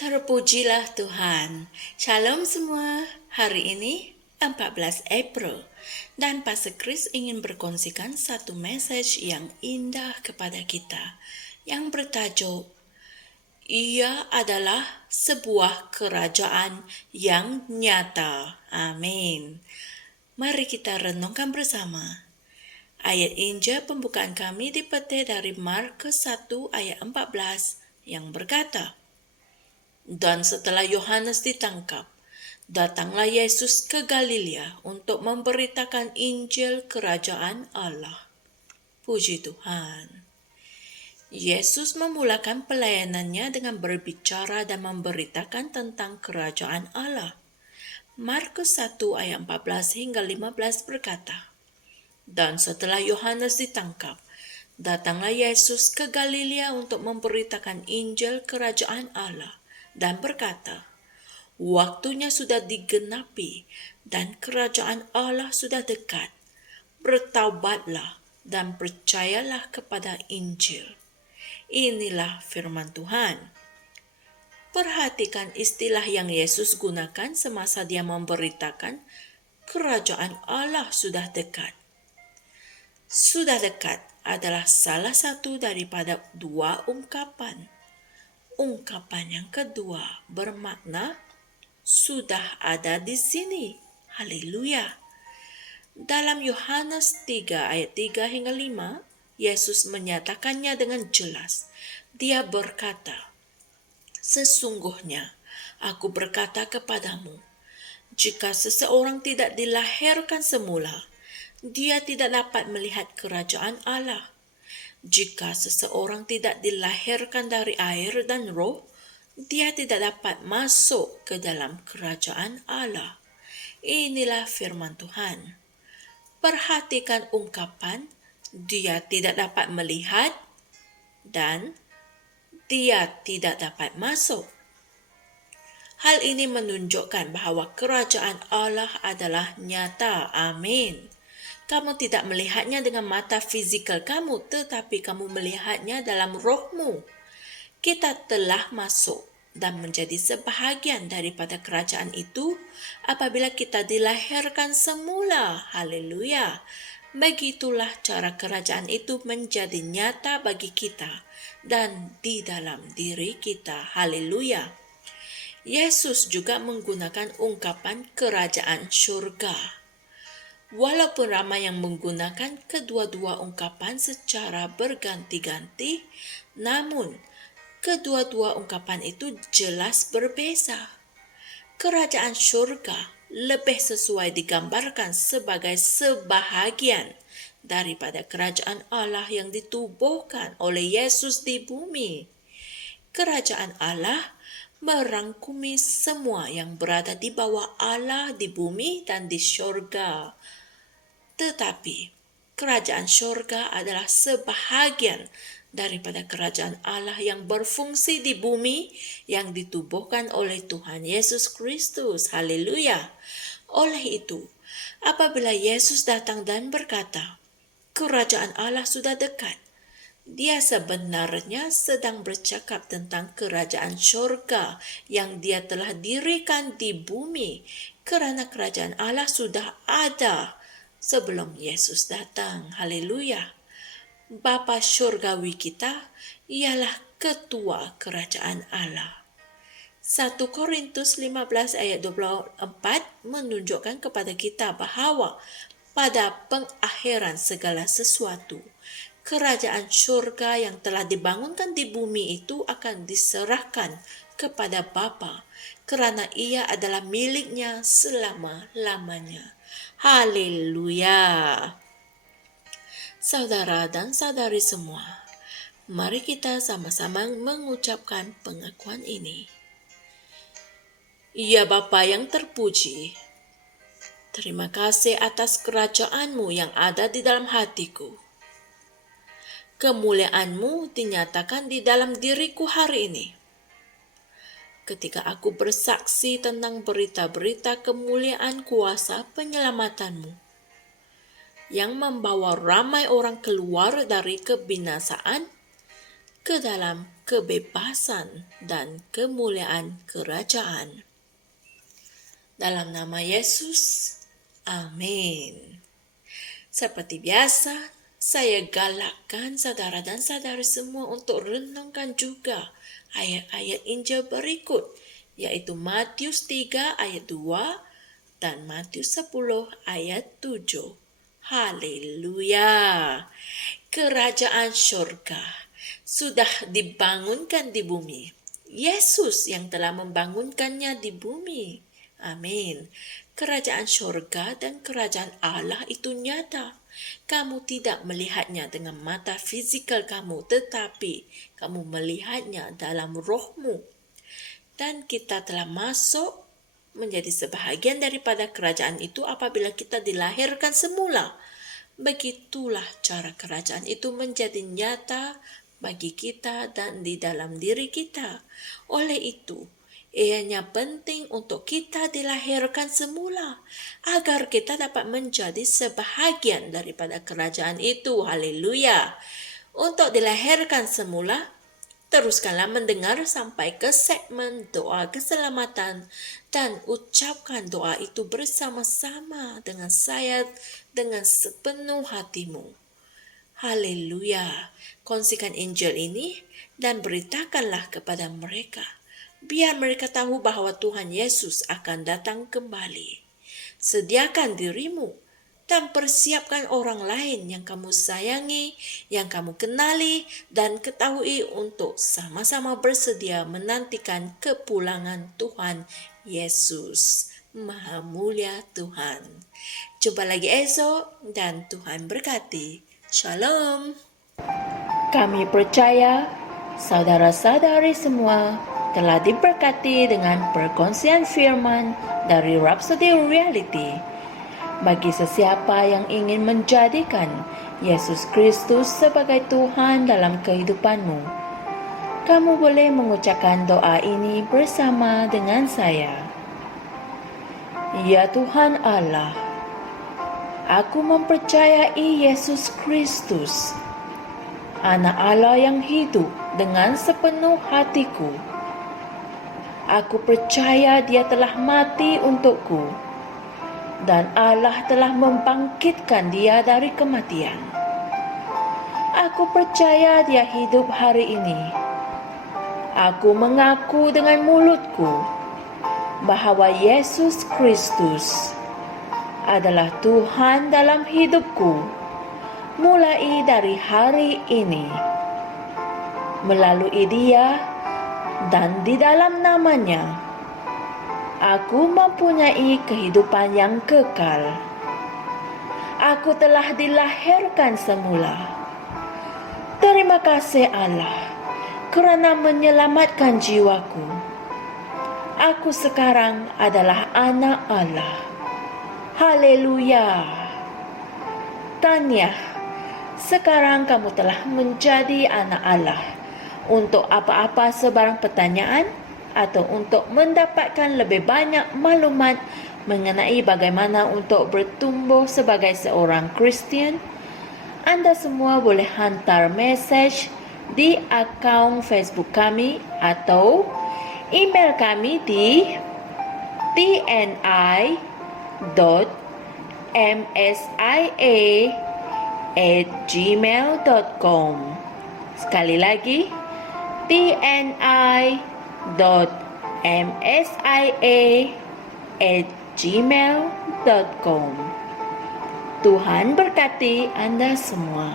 Terpujilah Tuhan. Shalom semua. Hari ini 14 April dan Pastor Chris ingin berkongsikan satu message yang indah kepada kita yang bertajuk Ia adalah sebuah kerajaan yang nyata. Amin. Mari kita renungkan bersama. Ayat Injil pembukaan kami dipetik dari Markus 1 ayat 14 yang berkata, "Dan setelah Yohanes ditangkap, datanglah Yesus ke Galilea untuk memberitakan Injil Kerajaan Allah." Puji Tuhan. Yesus memulakan pelayanannya dengan berbicara dan memberitakan tentang Kerajaan Allah. Markus 1 ayat 14 hingga 15 berkata, "Dan setelah Yohanes ditangkap, datanglah Yesus ke Galilea untuk memberitakan Injil Kerajaan Allah dan berkata, waktunya sudah digenapi dan kerajaan Allah sudah dekat. Bertaubatlah dan percayalah kepada Injil." Inilah firman Tuhan. Perhatikan istilah yang Yesus gunakan semasa dia memberitakan kerajaan Allah sudah dekat. Sudah dekat adalah salah satu daripada dua ungkapan. Ungkapan yang kedua bermakna sudah ada di sini. Haleluya. Dalam Yohanes 3 ayat 3 hingga 5, Yesus menyatakannya dengan jelas. Dia berkata, "Sesungguhnya aku berkata kepadamu, jika seseorang tidak dilahirkan semula, dia tidak dapat melihat kerajaan Allah. Jika seseorang tidak dilahirkan dari air dan roh, dia tidak dapat masuk ke dalam kerajaan Allah." Inilah firman Tuhan. Perhatikan ungkapan dia tidak dapat melihat dan dia tidak dapat masuk. Hal ini menunjukkan bahwa kerajaan Allah adalah nyata. Amin. Kamu tidak melihatnya dengan mata fizikal kamu, tetapi kamu melihatnya dalam rohmu. Kita telah masuk dan menjadi sebahagian daripada kerajaan itu apabila kita dilahirkan semula. Haleluya. Begitulah cara kerajaan itu menjadi nyata bagi kita dan di dalam diri kita. Haleluya. Yesus juga menggunakan ungkapan kerajaan surga. Walaupun ramai yang menggunakan kedua-dua ungkapan secara berganti-ganti, namun kedua-dua ungkapan itu jelas berbeza. Kerajaan surga lebih sesuai digambarkan sebagai sebahagian daripada kerajaan Allah yang ditubuhkan oleh Yesus di bumi. Kerajaan Allah merangkumi semua yang berada di bawah Allah di bumi dan di surga. Tetapi kerajaan surga adalah sebahagian daripada kerajaan Allah yang berfungsi di bumi yang ditubuhkan oleh Tuhan Yesus Kristus. Haleluya. Oleh itu, apabila Yesus datang dan berkata, kerajaan Allah sudah dekat, dia sebenarnya sedang bercakap tentang kerajaan surga yang dia telah dirikan di bumi, kerana kerajaan Allah sudah ada sebelum Yesus datang. Haleluya. Bapa syurgawi kita ialah ketua kerajaan Allah. 1 Korintus 15 ayat 24 menunjukkan kepada kita bahawa pada pengakhiran segala sesuatu, kerajaan syurga yang telah dibangunkan di bumi itu akan diserahkan kepada Bapa, kerana ia adalah miliknya selama-lamanya. Haleluya. Saudara dan saudari semua, mari kita sama-sama mengucapkan pengakuan ini. Ya Bapa yang terpuji, terima kasih atas kerajaan-Mu yang ada di dalam hatiku. Kemuliaan-Mu dinyatakan di dalam diriku hari ini. Ketika aku bersaksi tentang berita-berita kemuliaan kuasa penyelamatan-Mu, yang membawa ramai orang keluar dari kebinasaan ke dalam kebebasan dan kemuliaan kerajaan. Dalam nama Yesus, amin. Seperti biasa, saya galakkan saudara dan saudari semua untuk renungkan juga ayat-ayat Injil berikut, yaitu Matius 3 ayat 2 dan Matius 10 ayat 7. Haleluya! Kerajaan syurga sudah dibangunkan di bumi. Yesus yang telah membangunkannya di bumi. Amin. Kerajaan syurga dan kerajaan Allah itu nyata. Kamu tidak melihatnya dengan mata fizikal kamu, tetapi kamu melihatnya dalam rohmu. Dan kita telah masuk menjadi sebahagian daripada kerajaan itu apabila kita dilahirkan semula. Begitulah cara kerajaan itu menjadi nyata bagi kita dan di dalam diri kita. Oleh itu, ianya penting untuk kita dilahirkan semula agar kita dapat menjadi sebahagian daripada kerajaan itu. Haleluya. Untuk dilahirkan semula, teruskanlah mendengar sampai ke segmen doa keselamatan dan ucapkan doa itu bersama-sama dengan saya dengan sepenuh hatimu. Haleluya. Kongsikan Injil ini dan beritakanlah kepada mereka, biar mereka tahu bahwa Tuhan Yesus akan datang kembali. Sediakan dirimu dan persiapkan orang lain yang kamu sayangi, yang kamu kenali, dan ketahui untuk sama-sama bersedia menantikan kepulangan Tuhan Yesus. Maha mulia Tuhan. Jumpa lagi esok dan Tuhan berkati. Shalom. Kami percaya saudara-saudari semua telah diberkati dengan perkongsian firman dari Rhapsody Reality. Bagi sesiapa yang ingin menjadikan Yesus Kristus sebagai Tuhan dalam kehidupanmu, kamu boleh mengucapkan doa ini bersama dengan saya. Ya Tuhan Allah, aku mempercayai Yesus Kristus, Anak Allah yang hidup dengan sepenuh hatiku. Aku percaya Dia telah mati untukku, dan Allah telah membangkitkan Dia dari kematian. Aku percaya Dia hidup hari ini. Aku mengaku dengan mulutku bahwa Yesus Kristus adalah Tuhan dalam hidupku mulai dari hari ini. Melalui Dia dan di dalam nama-Nya, aku mempunyai kehidupan yang kekal. Aku telah dilahirkan semula. Terima kasih Allah kerana menyelamatkan jiwaku. Aku sekarang adalah anak Allah. Haleluya. Tahniah, sekarang kamu telah menjadi anak Allah. Untuk apa-apa sebarang pertanyaan atau untuk mendapatkan lebih banyak maklumat mengenai bagaimana untuk bertumbuh sebagai seorang Kristian, Anda semua boleh hantar mesej di akaun Facebook kami atau email kami di tni.msia@gmail.com. Sekali lagi, tni.msia@gmail.com. Tuhan berkati Anda semua.